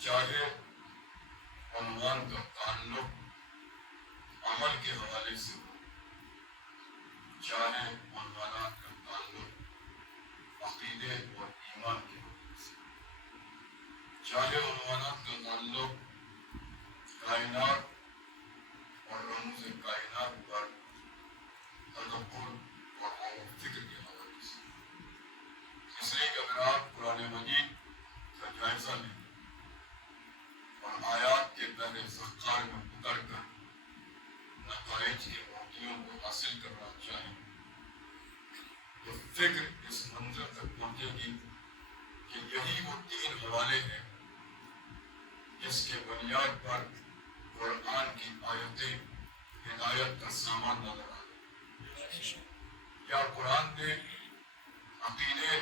چاہے عنوان کا تعلق عمل کے حوالے سے ہو، چاہے عنوانات کا تعلق عقیدے اور ایمان کے حوالے سے، چاہے عنوانات کا تعلق کائنات اور رموز کائنات پر تدبر اور فکر کے حوالے سے۔ اس لیے کہ اگر آپ قرآن مجید کا جائزہ لیں اور آیات کے پہلے ذخار میں اتر کر نتائج کے موتیوں کو حاصل کرنا چاہیں تو فکر اس منظر تک پہنچے گی کہ یہی وہ تین حوالے ہیں جس کے بنیاد پر قرآن کی آیتیں ہدایت کا سامان نظر آئے۔ یا قرآن نے عقیدے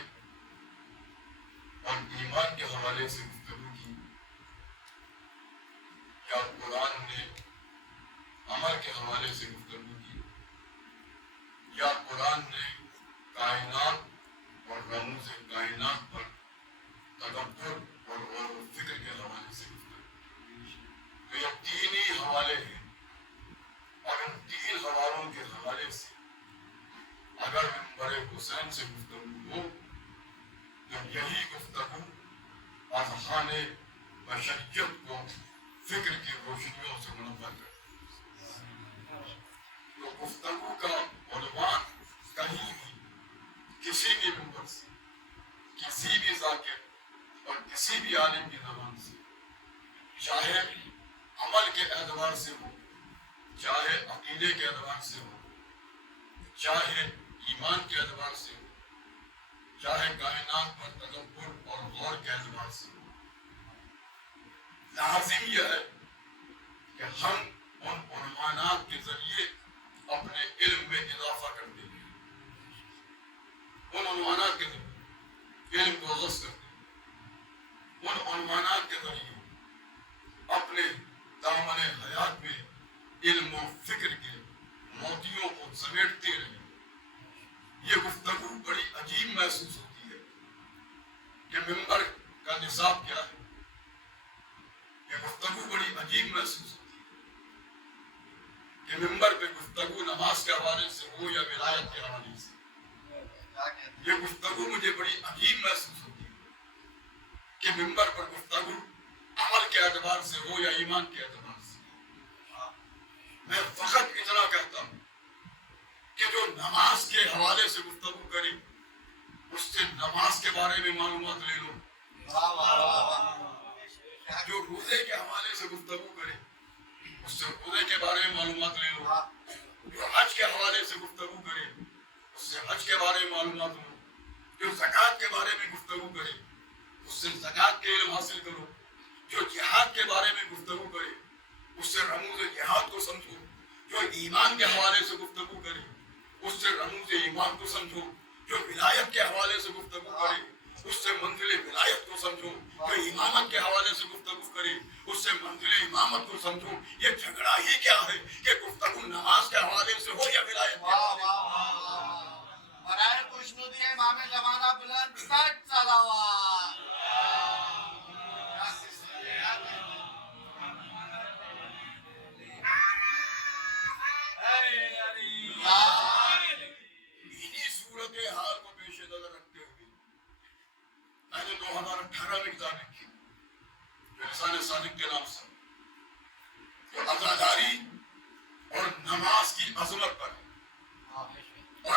اور ایمان کے حوالے سے گفتگو کی، یا قرآن نے عمل کے حوالے سے گفتگو کی، یا قرآن نے کائنات اور رموز کائنات پر تدبر اور غور و فکر کے حوالے سے گفتگو کی۔ تو یہ تین ہی حوالے ہیں، اور ان تین حوالوں کے حوالے سے اگر منبر حسین سے گفتگو ہو تو یہی گفتگو اذہان بشریت کو فکر کی روشنیوں سے منور کرے۔ تو گفتگو کا عنوان کہیں بھی کسی بھی منبر سے، کسی بھی ذاکر اور کسی بھی عالم کی زبان سے، چاہے عمل کے اعتبار سے ہو، چاہے عقیدے کے اعتبار سے ہو، چاہے ایمان کے اعتبار سے ہو، چاہے کائنات پر تدبر اور غور کے اعتبار سے ہو، لازم یہ ہے کہ ہم ان عنوانات کے ذریعے اپنے علم میں اضافہ کرتے ہیں، ان عنوانات کے ذریعے علم کو غصب کرتے ہیں، ان عنوانات کے ذریعے اپنے دامن حیات میں علم و فکر کے موتیوں کو سمیٹتے رہیں۔ یہ گفتگو بڑی عجیب محسوس ہوتی ہے کہ منبر کا نصاب کیا ہے۔ یہ گفتگو بڑی عجیب محسوس ہوتی ہے کہ منبر پہ گفتگو نماز کے حوالے سے ہو یا ولایت کے حوالے سے۔ یہ گفتگو مجھے بڑی عجیب محسوس ہوتی ہے کہ منبر پر گفتگو عمل کے اعتبار سے ہو یا ایمان کے اعتبار سے۔ میں فقط اتنا کہتا ہوں کہ جو نماز کے حوالے سے گفتگو کرے اس سے نماز کے بارے میں معلومات لے لو، جو روزے کے حوالے سے گفتگو کرے اس سے روزے کے بارے میں معلومات لے لو، جو حج کے حوالے سے گفتگو کرے اس سے حج کے بارے میں معلومات لو، جو زکوٰۃ کے بارے میں گفتگو کرے اس سے زکوٰۃ کے علم حاصل کرو، جو جہاد کے بارے میں گفتگو کرے اس سے رموز جہاد کو سمجھو، جو ایمان کے حوالے سے گفتگو کرے اس سے رموز ایمان کو سمجھو، جو ولایت کے حوالے سے گفتگو کرے اس سے منزل ولایت کو سمجھو، جو امامت کے حوالے سے گفتگو کرے اس سے منزل امامت کو سمجھو۔ یہ جھگڑا ہی کیا ہے کہ گفتگو نماز کے حوالے سے ہو یا ولایت کے حوالے سے۔ برائے خوشنودی امام زمانہ بلند سچ صلوات۔ انہی صورتحال کو پیش نظر رکھتے ہوئے میں نے 2018 میں کتاب لکھی جو لسان صادق کے نام سے، جو عزاداری اور نماز کی عظمت پر ہے، اور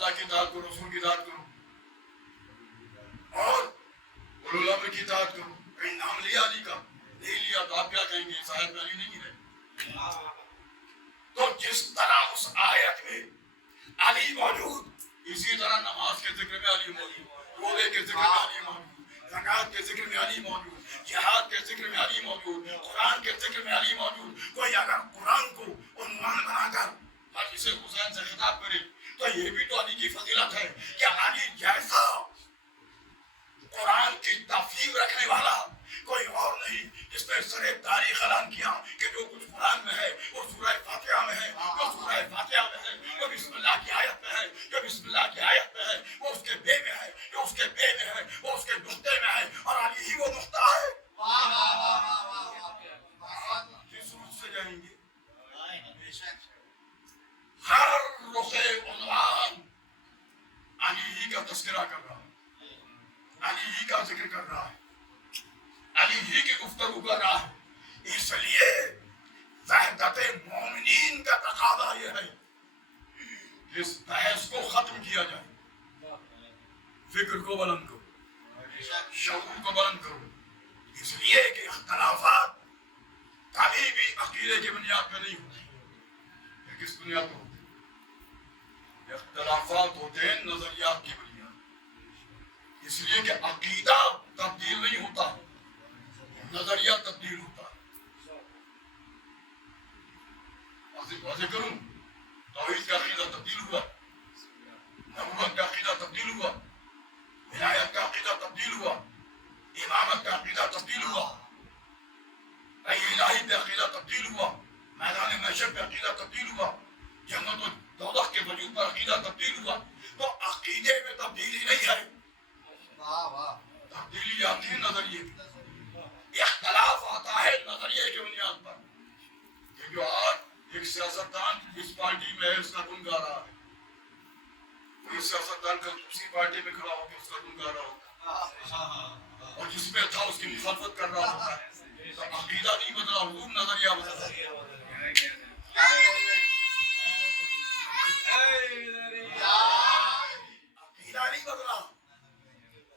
اللہ کی اطاعت کرو، رسول کی اطاعت کرو اور علماء کی اطاعت کرو. کہیں نام لیا علی کا، نہیں لیا تو آپ کیا کہیں گے؟ صاحب علی نہیں رہے. تو جس طرح اس آیت میں علی موجود، اسی طرح نماز کے ذکر میں علی موجود، روزے کے ذکر میں علی موجود، زکات کے ذکر میں علی موجود، جہاد کے ذکر میں علی موجود، قرآن کے ذکر میں علی موجود. کوئی اگر قرآن کو عنوان بنا کر حسین حسین سے خطاب کرے تو یہ بھی تو علی کی فضیلت ہے کہ علی جیسا قرآن کی تفہیم رکھنے والا کوئی اور نہیں جس نے سر تاریخ اعلان کیا کہ جو کچھ قرآن میں ہے وہ سورہ فاتحہ میں ہے، وہ سورہ فاتحہ میں ہے، وہ بسم اللہ کی آیت میں ہے، جو بسم اللہ کی آیت میں ہے وہ اس کے بے میں ہے، جو اس کے بے میں ہے وہ اس کے نقطے میں ہے، اور علی ہی وہ نقطہ ہے. کس روح سے جائیں گے؟ ہر رخ عنوان علی ہی کا تذکرہ کر رہا ہے، علی ہی کا ذکر کر رہا ہے، علی ہی کی گفتگو کر رہا ہے. اس لیے وحدت مومنین کا تقاضا یہ ہے کہ اس بحث کو ختم کیا جائے. فکر کو بلند کرو، شعور کو بلند کرو. اس لیے کہ اختلافات کبھی بھی عقیدے کی بنیاد پہ نہیں ہوتے. کس بنیاد پہ ہوتے؟ اختلافات ہوتے ہیں نظریات کی بنیاد. اس لیے کہ عقیدہ تبدیل نہیں ہوتا، نظریہ تبدیل ہوتا ہے. واضح کروں، توحید کا عقیدہ تبدیل ہوا، نبوت کا عقیدہ تبدیل ہوا، ولایت کا عقیدہ تبدیل ہوا، امامت کا عقیدہ تبدیل ہوا، الہی پہ عقیدہ تبدیل ہوا، میدان محشر پہ عقیدہ تبدیل ہوا، جنت و دوزخ کے وجود پر عقیدہ تبدیل ہوا. تو عقیدے میں تبدیلی نہیں ہے، تبدیلی آتی ہے نظریے کی. اختلاف آتا ہے نظریے کی بنیاد پر. کہ جو آج ایک سیاستدان اس پارٹی میں ہے اس کا گن گا رہا ہے، کوئی سیاستدان کا دوسری پارٹی میں کھڑا ہو کے اس کا گن گا رہا ہوتا ہے، اور جس میں تھا اس کی مخالفت کر رہا ہوتا ہے. تو عقیدہ نہیں بدلا، حضور نظریہ بدلا. عقیدہ نہیں بدلا،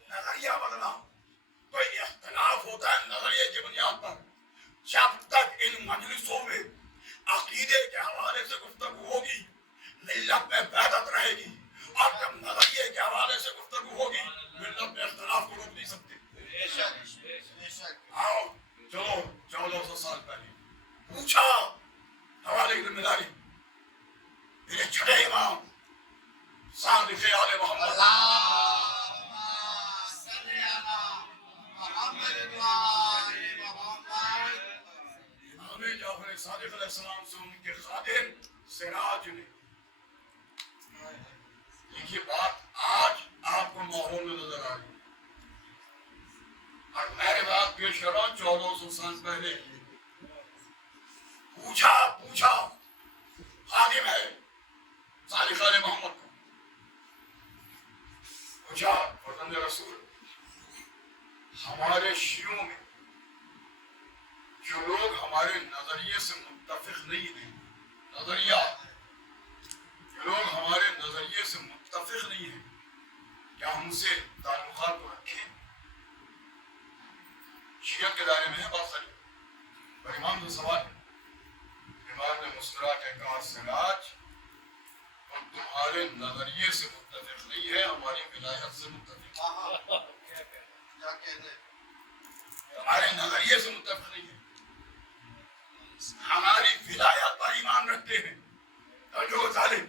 نظریہ بدلا. تو اختلاف ہوتا ہے نظریے کی بنیاد پر. جب تک ان مجلسوں میں عقیدے کے حوالے سے گفتگو ہوگی ملت میں وحدت رہے گی، اور جب نظریے کے حوالے سے گفتگو ہوگی ملت میں اختلاف کو روک نہیں سکتے. آؤ چلو 1400 سال پہلے پوچھا حوالے کی ذمہ داری میرے چھٹے امام صادق آل محمد جعفر صادق علیہ السلام سے ان کے خادم سراج نے. یہ بات آج آپ کو ماحول میں نظر آ رہی ہے، اور میں بات پیش کر رہا ہوں 1400 سال پہلے کی. پوچھا خادم ہے صادق علیہ محمد کو، پوچھا فرزند رسول ہمارے شیعوں میں جو لوگ ہمارے نظریے سے متفق نہیں ہیں، نظریہ جو لوگ ہمارے نظریے سے متفق نہیں ہیں، کیا ہم سے تعلقات کو رکھیں؟ شیعہ کے دائرے میں ہے بات ساری، پر امام کا سوال ہے. امام نے مسکرا کے کہا سراج ہم تمہارے نظریے سے متفق نہیں ہے، ہماری ولایت سے متفق ہے. ہمارے نظریے سے متفق نہیں ہے، ہماری ولایت پر ایمان رکھتے ہیں. تو جو ظالم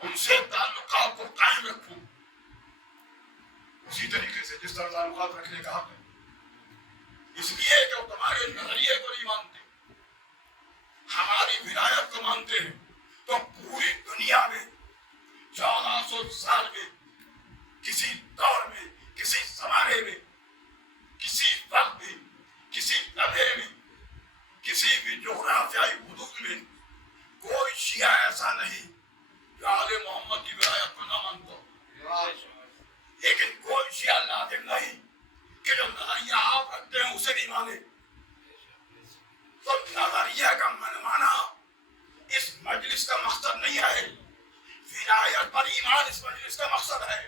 ان سے تعلقات کو قائم رکھوں اسی طریقے سے جس طرح تعلقات رکھنے کا حق ہے. اس لیے کہ وہ تمہارے نظریے کو نہیں مانتے، ہماری ولایت کو مانتے ہیں. تو پوری دنیا میں 1400 سال میں کسی دور میں، کسی زمانے میں، کسی وقت میں، کسی لمحے میں، کسی بھی جغرافیائی حدود میں کوئی شیعہ ایسا نہیں جو آل محمد کی ولایت کو نہ مانتا. لیکن کوئی شیعہ لازم نہیں کہ جو نظریہ آپ رکھتے ہیں اسے نہیں مانے. تو نظریہ کا منوانا اس مجلس کا مقصد نہیں ہے. ولایت پر ایمان اس مجلس کا مقصد ہے.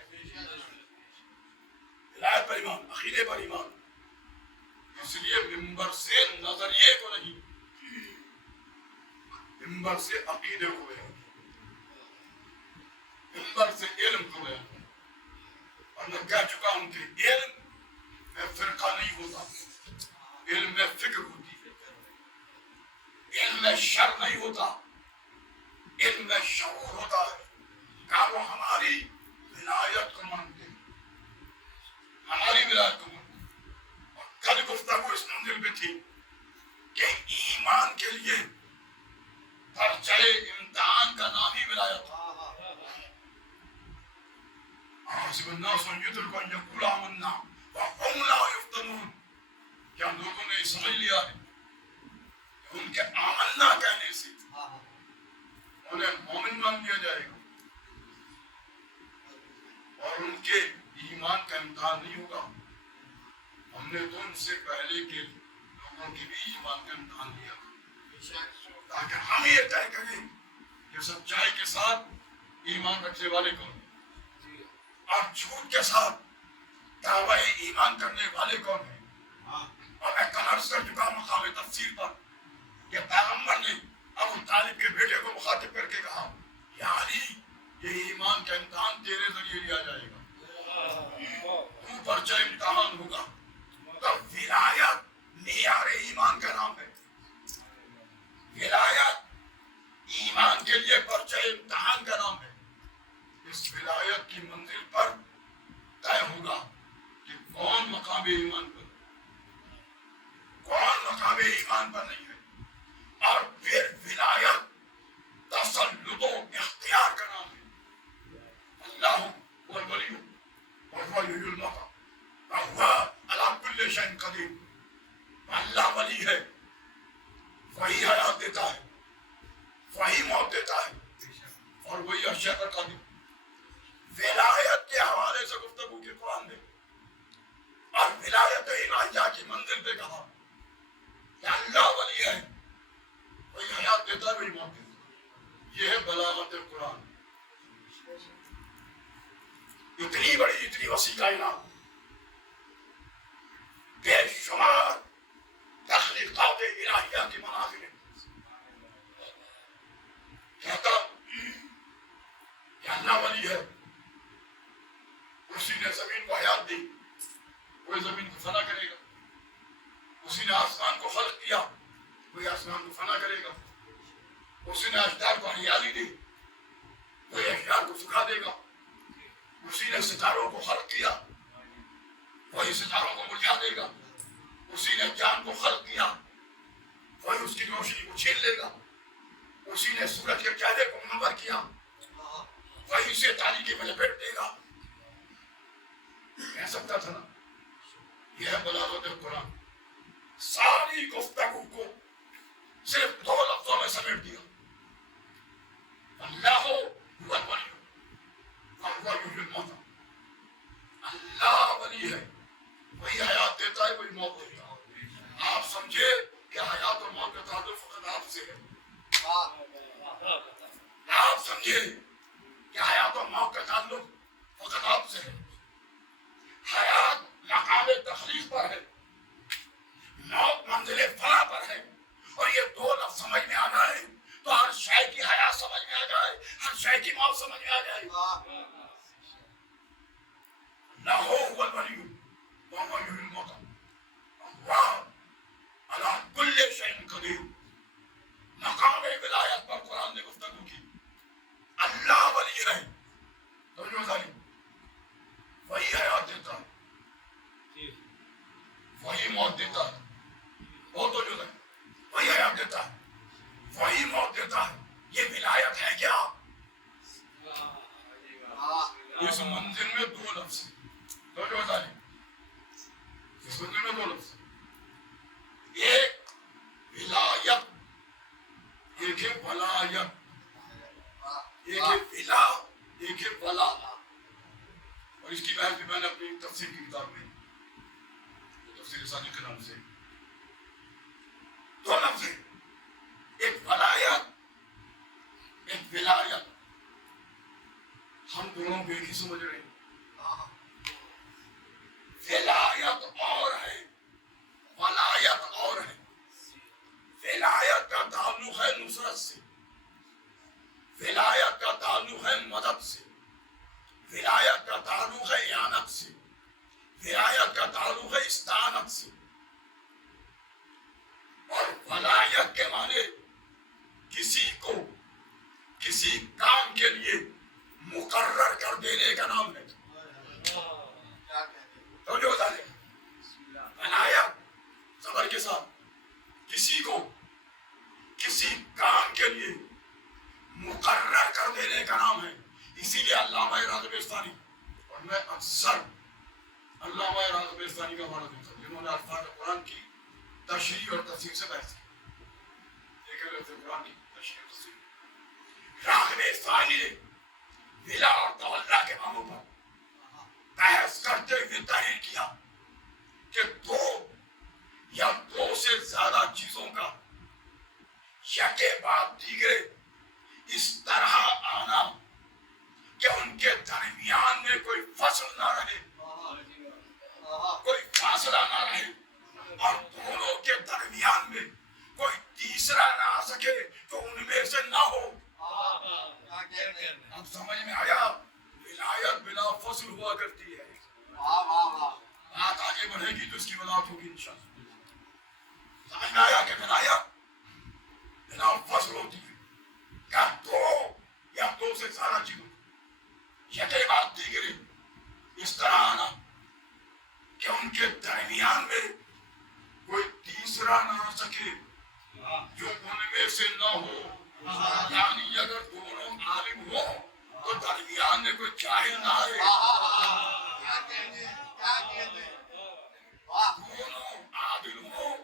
ولایت پر ایمان، عقیدے پر ایمان. اس لیے ممبر سے نظریے کو نہیں، ممبر سے عقیدے کو بیان، ممبر سے علم کو بیان. اور میں کہہ چکا ہوں کہ علم میں فرقہ نہیں ہوتا، علم میں فکر ہوتی ہے. علم میں شر نہیں ہوتا، علم میں شعور ہوتا ہے. کہ وہ ہماری ولایت کو مانتے ہیں، ہماری ولایت کو مانتے ہیں. اور کل گفتگو اس منزل پہ تھی کہ ایمان کے لیے پرچہ امتحان کا نام ہی ولایت ہے. حسب الناس ان يتركوا ان يقولوا آمنا وهم لا يفتنون. کیا لوگوں نے سمجھ لیا ہے کہ ان کے آمنا کہنے سے انہیں مومن مان لیا جائے گا اور ان کے ایمان کا امتحان نہیں ہوگا؟ ہم نے تو ان سے پہلے کے لوگوں کی بھی ایمان کا امتحان لیا تاکہ ہم یہ طے کریں کہ سچائی کے ساتھ ایمان رکھنے والے کون ہیں اور جھوٹ کے ساتھ دعوی ایمان کرنے والے کون ہیں. اور میں کل عرض کر چکا مقام تفسیر پر کہ پیغمبر نے ابو طالب کے بیٹے کو مخاطب کر کے کہا یا علی یہ ایمان کا امتحان تیرے ذریعے لیا جائے گا، تو پرچہ امتحان ہوگا. تو ولایت معیار ایمان کا نام ہے. ولایت ایمان کے لیے پرچہ امتحان کا نام ہے. اس ولایت کی منزل پر طے ہوگا کہ کون مقام ایمان پر، کون مقام ایمان پر نہیں ہے. اور پھر ولایت تسلط و اختیار کا نام ہے. اللہ هو الولی وهو يحيي الموتى وهو على كل شيء قدیر. اللہ ولی ہے، وہی حیات دیتا ہے، وہی موت دیتا ہے اور وہی اشیاء پر قادر. ولایت کے حوالے سے گفتگو کی قرآن نے اور ولایت الہیہ کی منزل پہ کہا کہ اللہ ولی ہے، وہی حیات دیتا ہے، وہی موت دیتا ہے. یہ ہے بلاغت قرآن. اتنی بڑی اتنی وسیع کائنات، بے شمار تخلیقات الہیہ کی مناظر کہتا کہ اللہ ولی ہے. اسی نے زمین کو حیات دی، کوئی زمین کو فنا کرے گا. اسی نے آسمان کو خلق کیا، کوئی آسمان کو فنا کرے گا. اسی نے اشجار کو ہریالی دی، کوئی اشجار کو سکھا دے گا. اسی نے ستاروں کو خلق کیا، وہی ستاروں کو بجھا دے گا. اسی نے چاند کو خلق کیا، وہی اس کی روشنی کو چھین لے گا. اسی نے سورج کے چہرے کو منور کیا، وہی اسے تاریکی میں لپیٹ دے گا. کہہ سکتا تھا نا یہ ہے بلاغت قرآن. ساری گفتگو کو صرف 2 لفظوں میں سمیٹ دیا. اللہ هو الولی وهو يحيي الموتى. اللہ ولی ہے، وہی حیات دیتا ہے، وہی موت دیتا ہے. آپ سمجھے کہ حیات اور موت کا تعلق فقط آپ سے ہے. آپ سمجھے کہ حیات اور موت کا تعلق فقط آپ سے ہے. حیات مقام تخلیق پر ہے، موت منزل فنا پر ہے. اور یہ 2 لفظ سمجھ میں آ جائے تو ہر شے کی حیات سمجھ میں آ جائے، ہر شے کی موت سمجھ میں آ جائے. اللہ هو الولی وهو يحيي الموتى وهو على كل شيء قدیر. مقام ولایت پر قرآن نے گفتگو کی. اللہ ولی ہے، توجہ ذالی وہی حیات دیتا ہے، وہی موت دیتا ہے. وہ تو جو ہے وہی حیات دیتا ہے، وہی موت دیتا ہے. یہ ولایت ہے کیا؟ اس منزل میں 2 لفظ ہیں. توجہ ذالی اس منزل میں 2 لفظ. ایک ولایت، ایک ہے ولایت. ایک ہے ولا، ایک ہے ولا. اور اس کی بحث بھی میں نے اپنی تفسیر کی کتاب میں تفسیر ثانی کے نام سے 2 لفظ ہیں، ایک ولایت، ایک ولایت. ہم دونوں کو ایک ہی سمجھ رہے ہیں. ولایت اور ہے، ولایت اور ہے. ولایت کا تعلق ہے نصرت سے، ولایت کا تعلق ہے مدد سے، ولایت کا تعلق ہے اعانت سے، ولایت کا تعلق ہے استعانت سے. اور ولایت کے معنی کسی کو کسی کام کے لیے مقرر کر دینے کا نام ہے. تو جو ولایت صبر کے ساتھ کسی کو کسی کام کے لیے مقرر کر دینے کا نام ہے. اسی لیے علامہ راغب استانی، اور میں اکثر علامہ راغب استانی کا حوالہ دیتا ہوں جنہوں نے الفاظ قرآن کی تشریح اور تفسیر سے بحث کی. دیکھیں لفظ قرآن کی تشریح اور تفسیر، راغب استانی نے ولا اور تولا کے معنوں پر بحث کرتے ہوئے تحریر کیا کہ دو یا دو سے زیادہ چیزوں کا یکے بعد دیگرے اس طرح آنا کہ ان کے درمیان میں کوئی فصل نہ رہے، کوئی فاصلہ نہ رہے، اور دونوں کے درمیان میں کوئی تیسرا نہ آ سکے تو ان میں سے نہ ہو. اب سمجھ میں آیا؟ ولایت بلا فصل ہوا کرتی ہے. بات آگے بڑھے گی تو اس کی وضاحت ہوگی انشاءاللہ. سمجھ میں آیا کہ ولایت بلا فصل ہوتی ہے کیا دو یا دو سے زیادہ چیزوں یکے بعد دیگرے اس طرح آنا کہ ان کے درمیان میں کوئی تیسرا نہ آ سکے جو ان میں سے نہ ہو. یعنی اگر دونوں عالم ہو تو درمیان میں کوئی جاہل نہ آئے، دونوں عادل ہو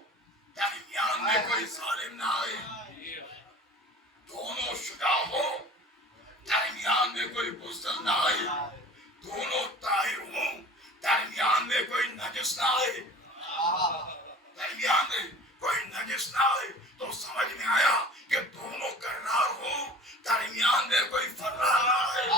درمیان میں کوئی ظالم نہ آئے، دونوں شجاع ہو درمیان میں کوئی بزدل نہ آئے، دونوں طاہر ہوں درمیان میں کوئی نجس نہ آئے، درمیان میں کوئی نجس نہ آئے. تو سمجھ میں آیا کہ دونوں کرار ہو درمیان میں کوئی فرار نہ آئے.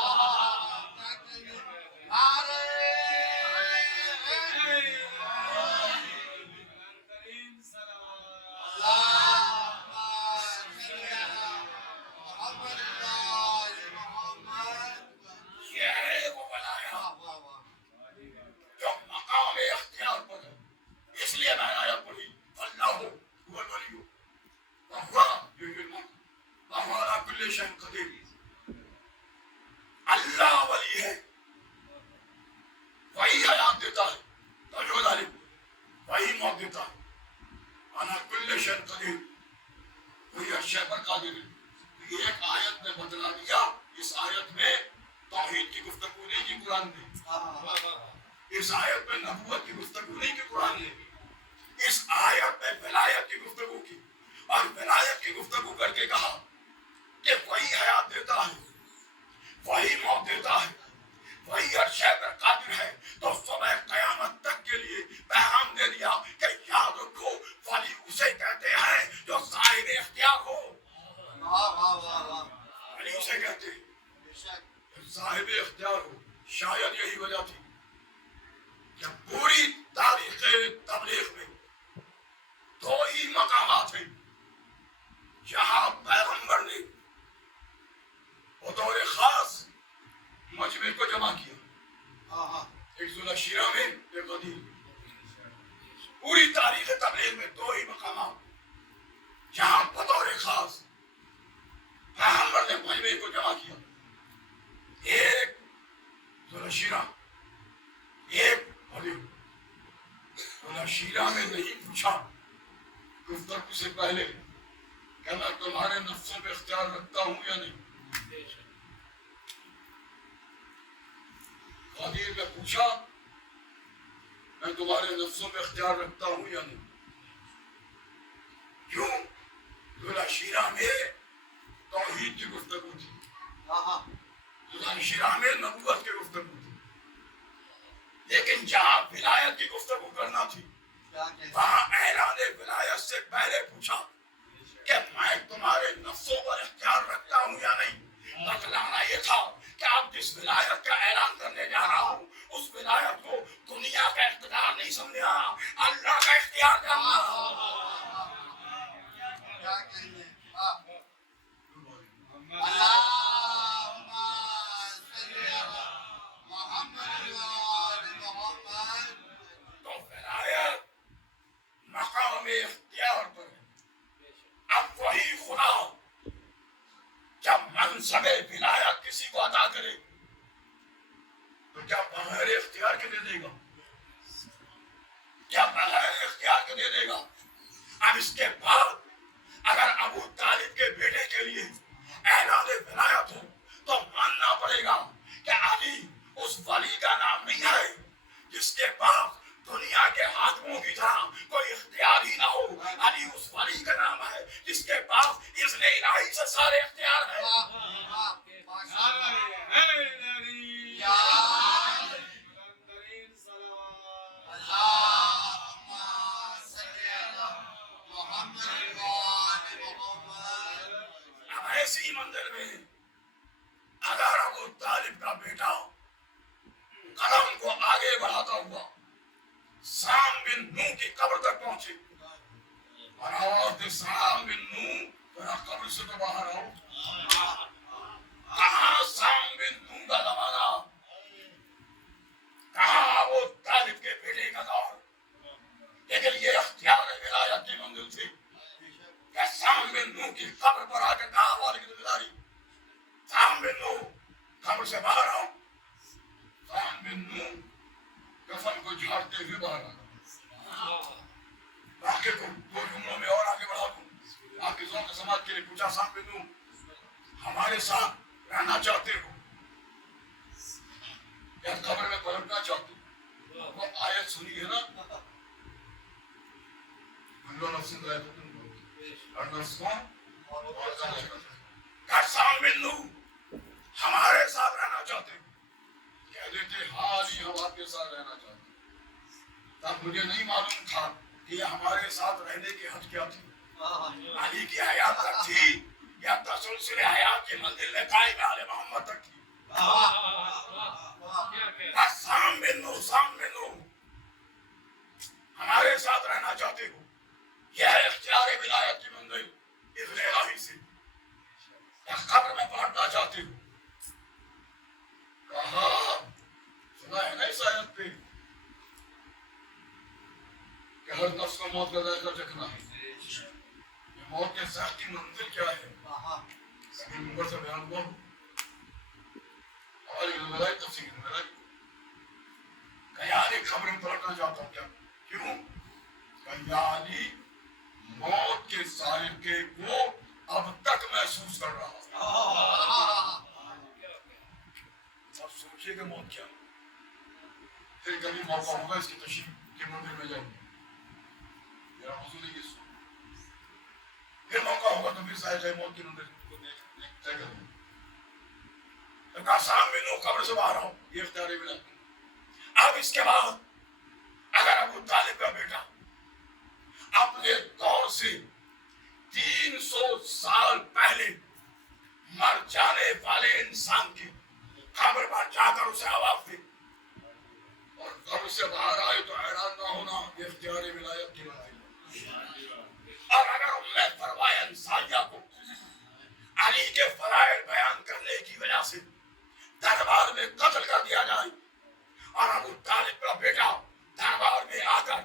اللہ ولی ہے، وہی حیات دیتا ہے، توجہ ڈالیں، وہی موت دیتا ہے. انا کل شیء قدیر، وہی ہر شے پر قادر ہے. یہ ایک آیت میں بدلا دیا. اس آیت میں توحید کی گفتگو نہیں کی قرآن نے، اس آیت میں نبوت کی گفتگو نہیں کی قرآن نے، اس آیت میں ولایت کی گفتگو کی، اور ولایت کی گفتگو کر کے کہا کہ وہی حیات دیتا ہے، وہی موت دیتا ہے، وہی ہر شے پر قادر ہے. تو صبح قیامت تک کے لیے پیغام دے دیا کہ یاد رکھو ولی اسے کہتے ہیں جو صاحب اختیار ہو. ولی اسے کہتے ہیں صاحب اختیار ہو. شاید یہی وجہ تھی کہ پوری تاریخ تبلیغ میں دو ہی مقامات ہیں جہاں پیغمبر نے بطور خاص مجمع کو جمع کیا. ایک ذوالشیرہ میں، ایک غدیر. پوری تاریخ تبلیغ میں دو ہی مقامات جہاں بطور خاص پیغمبر نے مجمع کو جمع کیا. ایک ذوالشیرہ، ایک غدیر. ذوالشیرہ میں نہیں پوچھا گفتگو سے پہلے کہ میں تمہارے نفسوں پہ اختیار رکھتا ہوں یا نہیں. غدیر نے پوچھا میں تمہارے نفسوں پہ اختیار رکھتا ہوں یا نہیں. کیوں؟ ذوالشیرہ میں توحید کی گفتگو تھی، ذوالشیرہ میں نبوت کی گفتگو تھی. لیکن جہاں ولایت کی گفتگو کرنا تھی وہاں اعلان ولایت سے پہلے پوچھا کہ میں تمہارے نفسوں پر اختیار رکھتا ہوں یا نہیں. بتلانا یہ تھا کہ آپ جس جس ولایت کا اعلان کرنے جا رہا ہوں اس ولایت کو دنیا کا اقتدار نہیں سمجھا، اللہ کا اختیار کرنا۔ کیا کہنے اللہم صلی علی محمد وآل محمد۔ تو ولایت مقام اختیار پر ہے۔ اب وہی خدا جب منصب ولایت کسی کو عطا کرے تو کیا بغیر اختیار کے دے دے گا؟ کیا بغیر اختیار کے دے دے گا؟ اب اس کے بعد اگر ابو طالب کے بیٹے کے لیے اعلان ولایت ہو تو ماننا پڑے گا کہ علی اس ولی کا نام نہیں ہے جس کے پاس دنیا کے حاکموں کی طرح کوئی اختیار ہی نہ ہو۔ علی اس ولی کا نام ہے جس کے پاس اذن الہی سے سارے اختیار ہیں۔ ماشاء اللہ۔ یا اللہم صلی علی محمد وآل محمد۔ اب ایسی منزل میں اگر ابو طالب کا بیٹا قدم کو آگے بڑھاتا ہوا سام بن نوح کی قبر تک پہنچے اور آواز دے سام بن نوح ذرا قبر سے تو باہر آؤ۔ کہاں سام بن نوح کا زمانہ، کہاں ابو طالب کے بیٹے کا دور، لیکن یہ اختیار ولایت کی منزل تھی کہ سام بن نوح کی قبر پر آ کر کہا ہماری ذمہ داری سام بن نوح قبر سے باہر آؤ۔ سام بن نوح کفن کو جھاڑتے ہوئے باہر آ واقعے کو دو جملوں میں اور آگے بڑھا دوں۔ آپ کی ذوق سماعت کے لیے پوچھا سام بن نوح ہمارے ساتھ رہنا چاہتے ہو یا قبر میں پلٹنا چاہتے ہو؟ وہ آیت سنی ہے نا، کل نفس ذائقۃ الموت، ہر نفس کو موت کا ذائقہ ہے۔ سام بن نوح ہمارے ساتھ رہنا چاہتے ہو؟ کہہ دیتے ہاں جی ہم آپ کے ساتھ رہنا چاہتے ہیں۔ تب مجھے نہیں معلوم تھا کہ یہ ہمارے ساتھ رہنے کی حد کیا تھی۔ علی کی حیات تک تھی یا تسلسل حیات کی منزل میں قائم آل محمد تک تھی؟ سام بن نوح ہمارے ساتھ رہنا چاہتے ہو؟ یہ ہے اختیار ولایت کی منزل اذن الہی سے۔ یا قبر میں پلٹنا چاہتے ہو؟ کہا سنا ہے نا اس آیت پہ کہ ہر نفس کو موت کا ذائقہ چکھنا ہے۔ یہ موت کے ذائقے کی منزل کیا ہے؟ کبھی ممبر سے بیان ہوا اور یہ تفصیل میں کہ یعنی قبر میں پلٹنا چاہتا ہوں۔ کیا کیوں؟ کہ یعنی موت کے ذائقے کو اب تک محسوس کر رہا ہوں۔ اب سوچیے کہ موت کیا، پھر کبھی موقع ہوگا اس کی تشریح کے مندر میں جائیں گے، میرا حضور یہ سو پھر موقع ہوگا تو پھر سائے جائے موت کے مندر کو دیکھ طے کریں گے۔ تو کہا سام بن نوح قبر سے باہر آؤ، یہ اختیار ولایت۔ اب اس کے بعد اگر ابو طالب کا بیٹا اپنے دور سے 300 سال پہلے مر جانے والے انسان کی قبر پر جا کر اسے آواز دے اور قبر سے باہر آئے تو حیران نہ ہونا، یہ اختیار ولایت کی منزل ہے۔ اور اگر امت فرمائے انسانیہ کو علی کے فضائل بیان کرنے کی وجہ سے دربار میں قتل کر دیا جائے اور ابو طالب کا بیٹا دربار میں آ کر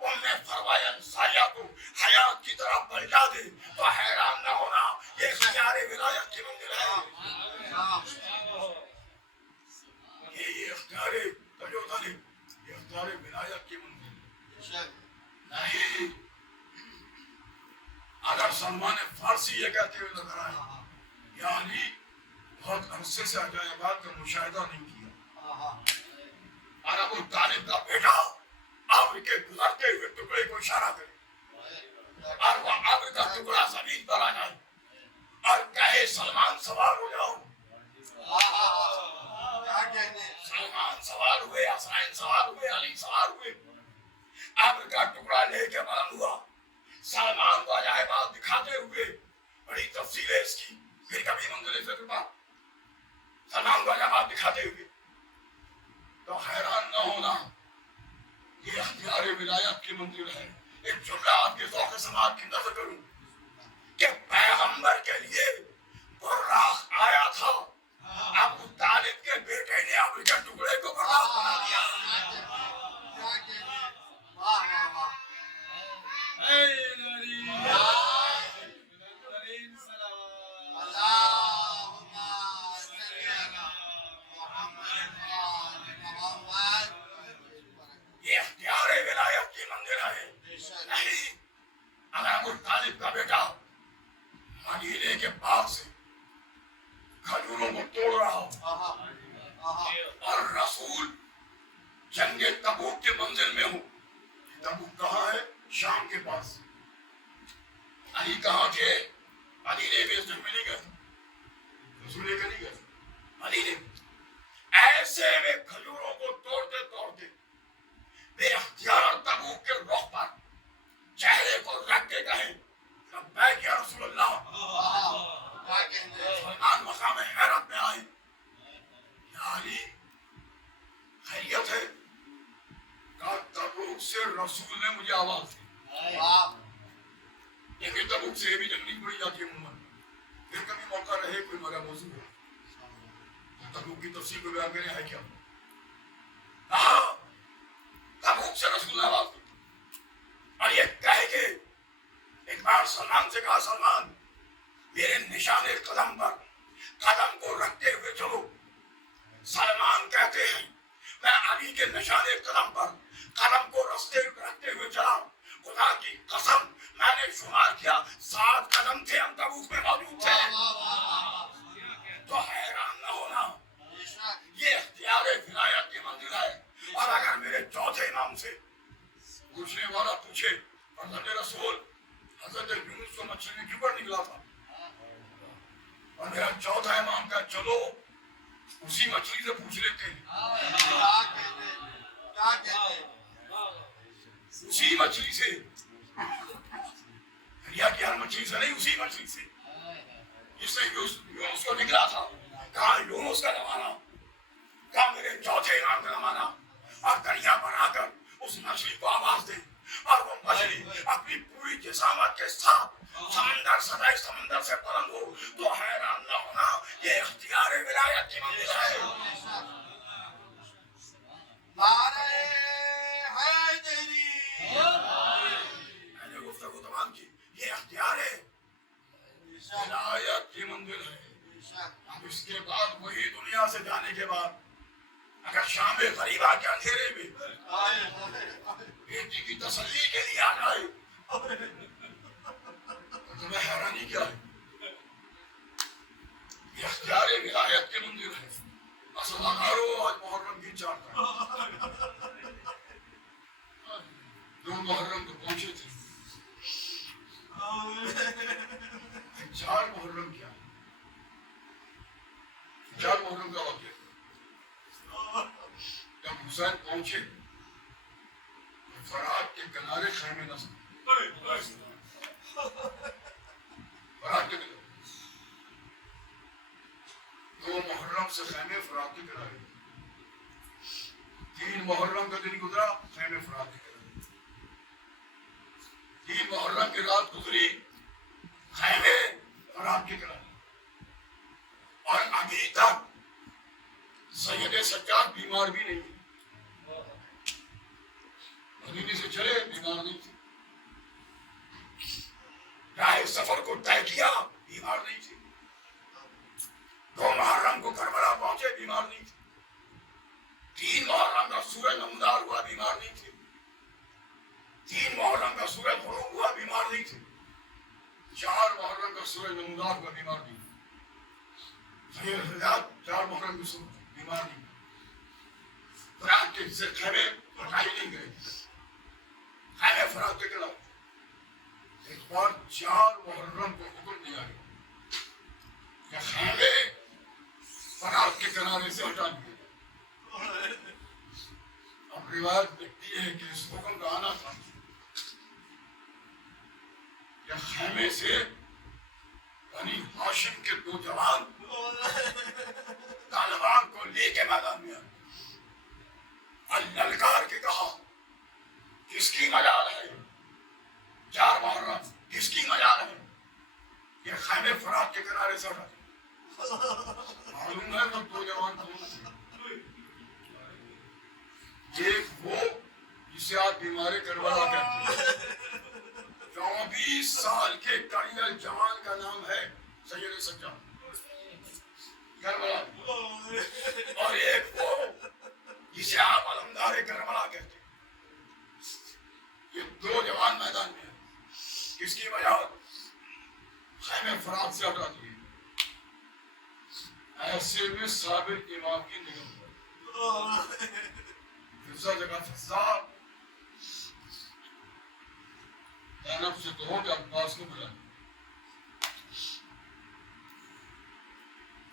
امت فرمائے انسانیہ کو حیات کی طرح پلٹا دے تو حیران نہ ہونا، یہ اختیار ولایت کی منزل ہے۔ یہ اختیار یہ اختیار ولایت کی منزل نہیں۔ اگر سلمان فارسی یہ کہتے ہوئے نظر آئے یعنی بہت عرصے سے عجائبات کا مشاہدہ نہیں کیا، اور ابو طالب کا بیٹا ابر کے گزرتے ہوئے ٹکڑے کو اشارہ کرے اور وہ ابر کا ٹکڑا زمین پر آ جائے اور کہے سلمان سوار ہو جاؤ۔ سلمان سوار ہوئے، حسنین سوار ہوئے، علی سوار ہوئے، ابر کا ٹکڑا لے کے بلند ہوا، سلمان کو عجائبات دکھاتے ہوئے بڑی تفصیل ہے اس کی، پھر کبھی منزل فکر بات سلمان کو جواب دکھاتے ہوئے تو حیران نہ ہونا، یہ اختیار ولایت کی منزل ہے. ایک جملہ آپ کے ذوق سماعت کی نظر کروں کہ پیغمبر کے لیے براق آیا تھا، ابو طالب کے بیٹے نے ابو کے ٹکڑے کو براق بنا دیا. کیا کہتے ہیں؟ واہ واہ واہ. اللہم صلی علی محمد محمد. یہ اختیار ولایت کی منزل ہے. نہیں، اگر ابو طالب کا بیٹا مدینے کے باغ سے کھجوروں کو توڑ رہا ہو اور رسول جنگ تبوک کے منزل میں ہو. تبوک کہاں ہے؟ شام کے پاس. علی کہاں تھے؟ مدینے میں. اس جنگ میں نہیں گئے، رسول لے کر نہیں گئے مدینے میں. ایسے میں کھجوروں کو توڑتے توڑتے بے اختیار تبوک کے رخ پر چہرے کو رکھ کے کہیں لبیک یا رسول اللہ. کیا کہتے ہیں؟ سلمان مقام حیرت میں آئے. یا علی، خیریت ہے؟ کہا تبوک سے رسول نے مجھے آواز دی. واہ. لیکن تبوک سے یہ بھی جنگ نہیں پڑی جاتی عموماً. پھر کبھی موقع رہے کوئی ہمارا موضوع ہو تو تبوک کی تفصیل کو بیان کریں ہے کیا. کہا تبوک سے رسول نے آواز دی اور یہ کہہ کے ایک بار سلمان سے کہا سلمان میرے نشان قدم پر قدم کو رکھتے ہوئے چلو. سلمان کہتے ہیں میں علی کے نشان قدم پر قدم کو رکھتے ہوئے چلا. خدا کی قسم میں نے شمار کیا 7 قدم تھے ہم تبوک میں موجود تھے. تو حیران نہ ہونا، یہ اختیار ولایت کی منزل ہے. اور اگر میرے چوتھے امام سے پوچھنے والا پوچھے حضرت رسول حضرت یونس کو مچھلی میں کیوں پر نکلا تھا، اور میرا چوتھا امام کا چلو اسی مچھلی سے پوچھ لیتے ہیں. کیا کہتے ہیں؟ کیا کہتے ہیں؟ اسی مچھلی سے، دریا کی ہر مچھلی سے نہیں، اسی مچھلی سے جس سے یونس کو نکلا تھا. کہا یونس کا زمانہ، کہا میرے چوتھے امام کا زمانہ. اور دریا پر آ کر اس مچھلی کو آواز دے اور وہ مچھلی اپنی پوری جسامت کے ساتھ سمندر سے بلند ہو. تو حیران نہ ہونا، یہ اختیار ولایت کی منزل ہے. نعرہ حیدری. میں نے گفتگو تمام کی، یہ اختیار ہے ولایت کی منزل ہے. اب اس کے بعد وہی دنیا سے جانے کے بعد اگر شام غریبہ کے اندھیرے میں بیٹی کی تسلی کے لیے آ جائے تو تمہیں حیرانی کیا ہے؟ یہ اختیار ولایت کی منزل ہے. اصل اگارو آج محرم کی 4 تاریخ، 2 محرم کو پہنچے تھے. 4 محرم کیا ہے؟ 4 محرم کا واقعہ جب حسین پہنچے فرات کے کنارے خیمے نصب، فرات کے کنارے 2 محرم سے خیمے فرات کے کنارے، 3 محرم کا دن گزرا خیمے فرات کے کنارے، 3 محرم کی رات گزری خیمے فرات کے کنارے. اور ابھی تک سید سجاد بیمار بھی نہیں تھے. مدینے سے چلے بیمار نہیں تھے. راہ سفر کو طے کیا بیمار نہیں تھے. 2 محرم کو کربلا پہنچے بیمار نہیں تھے. 3 محرم کا سورج نمودار ہوا بیمار نہیں تھے. 3 محرم کا سورج غروب ہوا بیمار نہیں تھے. 4 محرم کا سورج نمودار ہوا بیمار نہیں تھے. سید سجاد 4 محرم کی صبح بیمار نہیں. فرات کے سے خیمے ہٹائی نہیں گئے، خیمے فرات کے کنارے. ایک بار 4 محرم کو حکم دیا گیا کہ خیمے فرات کے کنارے سے ہٹا دیے. اب روایت لکھتی ہے کہ اس حکم کا آنا تھا کہ خیمے سے بنی ہاشم کے 2 جوان میدان میں للکار کے کہا کس کی مجال ہے؟ 4 محرم کس کی مجال ہے؟ یہ خیمے فرات کے کنارے سے معلوم ہے وہ 2 جوان کون؟ ایک وہ جسے آپ بیمار کربلا کہتے ہیں، 24 سال کے کاریل جوان کا نام ہے سید سجاد کربلا، اور ایک وہ جسے آپ علمدار کربلا کہتے ہیں۔ یہ 2 جوان میدان میں ہیں، کس کی وجہ؟ خیمے فرات سے ہٹا دیے، ایسے میں ثابت امام کی نگم فضا جگہ فضا زینب سے کہو کہ عباس کو بلا لیں۔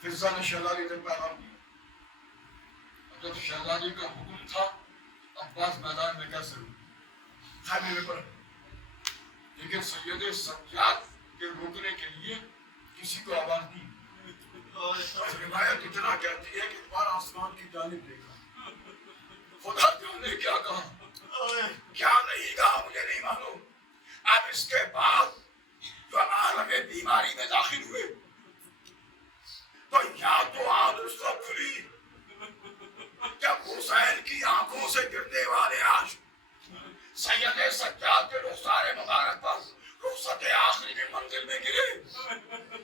فضا نے شہزادی تک پیغام دیا، جب شہزادی کا حکم تھا عباس میدان میں کیسے روکے؟ خیمے میں پڑے، لیکن سید سجاد کے روکنے کے لیے کسی کو آواز دی۔ روایت اتنا کہتی ہے کہ دوبارہ آسمان کی جانب دیکھا، خدا نے کیا کہا کیا نہیں کہا مجھے نہیں معلوم۔ اب اس کے بعد جو عالم بیماری میں داخل ہوئے تو یا تو آنکھ کھلی جب حسین کی آنکھوں سے گرنے والے آنسو سید سجاد کے رخسار مبارک پر رخصت آخری کی منزل میں گرے،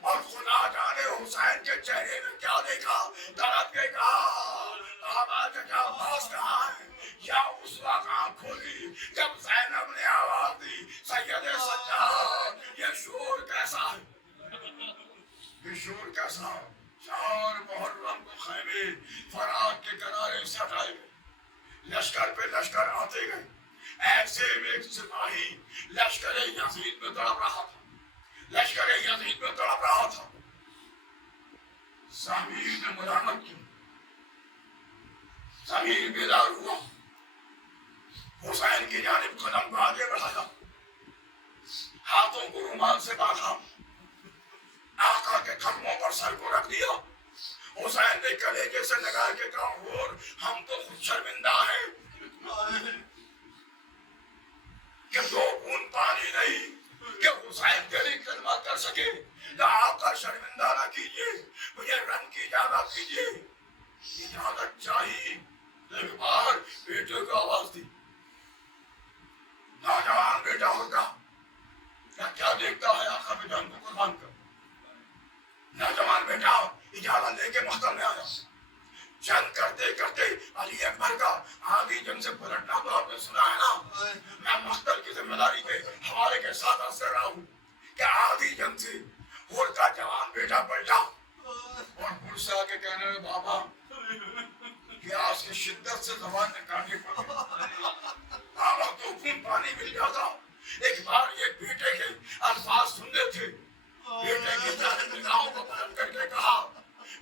اور خدا جانے حسین کے چہرے میں کیا دیکھا، تڑپ کے کہا آباد کا عباس کہاں ہے؟ یا اس وقت آنکھ کھولی جب زینب نے آواز دی سید سجاد، یہ شور کیسا ہے؟ یہ شور کیسا ہے؟ 4 محرم کو خیمے فرات کے کنارے سے ہٹائے گئے، لشکر پہ لشکر آتے گئے، ایسے میں ایک سپاہی لشکر یزید میں تڑپ رہا تھا، لشکر یزید میں تڑپ رہا تھا۔ ضمیر نے ملامت کی، ضمیر بیدار ہوا، حسین کی جانب قدم کو آگے بڑھایا، ہاتھوں کو رومال سے باندھا، آقا کے قدموں پر سر کو رکھ دیا۔ حسین نے کلیجے سے لگا کے کہا اور ہم تو خود شرمندہ ہیں کہ 2 بوند پانی نہیں کہ حسین کے لیے کلمہ کر سکے، یا آقا شرمندہ نہ کیجیے، مجھے رن کی اجازت کیجیے۔ اجازت چاہیے، ایک بار بیٹے کو آواز دی، نوجوان بیٹا ہوگا کیا دیکھتا ہے آقا کی جان کو قربان کر۔ نوجوان بیٹا اجازت لے کے محتر میں آیا، جنگ کرتے کرتے علی اکبر کا آدھی جنگ سے پلٹنا تو آپ نے سنا ہے نا، میں مختل کی ذمہ داری کے حوالے کے ساتھ عرض کر رہا ہوں کہ آدھی جنگ سے ہور کا جوان بیٹا پلٹا، اور ہور سے آ کے کہنے میں بابا پیاس کی شدت سے زبان نے کاٹے پڑے، بابا تو خون پانی مل جاتا۔ ایک بار یہ بیٹے کے الفاظ سننے تھے، بیٹے کی جانب نگاہوں کو بلند کر کے کہا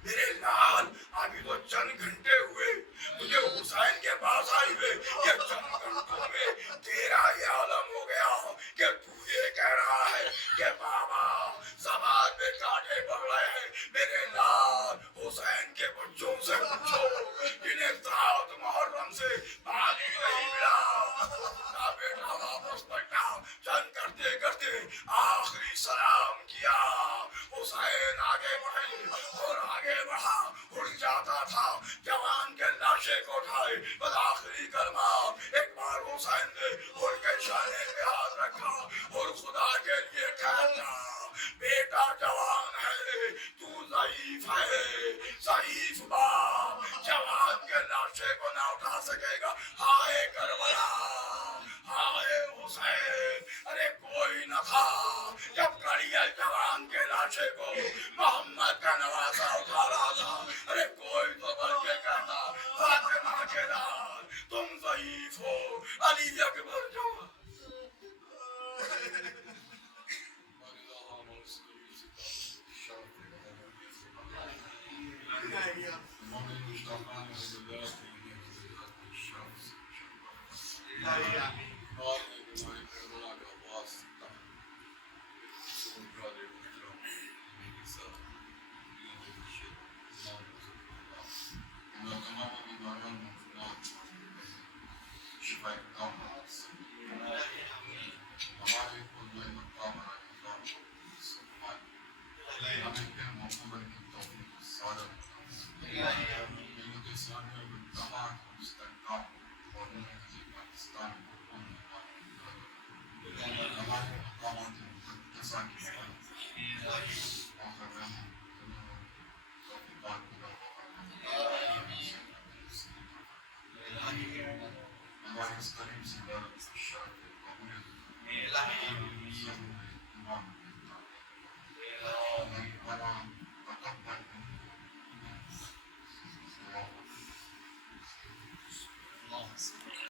میرے لال ابھی تو چند گھنٹے ہوئے مجھے حسین کے پاس آئی ہوئے، یہ چند گھنٹوں میں تیرا یہ عالم ہو گیا کہ تو یہ کہہ رہا ہے کہ بابا زبان میں کانٹے پڑ رہے ہیں۔ میرے لال حسین کے بچوں سے پوچھو جنہیں 7 محرم سے پانی نہیں ملا، بیٹا واپس پلٹا، چند کرتے کرتے آخری سلام کیا، حسین آگے بڑھے اور آگے بڑھا، اڑ جاتا تھا، جوان کے لاشے کو اٹھائے، بس آخری کلمہ ایک بار حسین نے اڑ کے شانے پہ ہاتھ رکھا اور خدا کے لیے کہا بیٹا جوان ہے تو ضعیف ہے، ضعیف باپ جوان کے لاشے کو نہ اٹھا سکے گا۔ ہائے کربلا، ہائے حسین، ارے کوئی نہ تھا جب کڑیے جوان کے لاشے کو محمد کا نوازا اٹھا رہا تھا، ارے کوئی تو بل کے کہتا فاطمہ کے لال تم ضعیف ہو، علی اکبر جو اس قریب سے عبادت شرف قبولیت الہی امام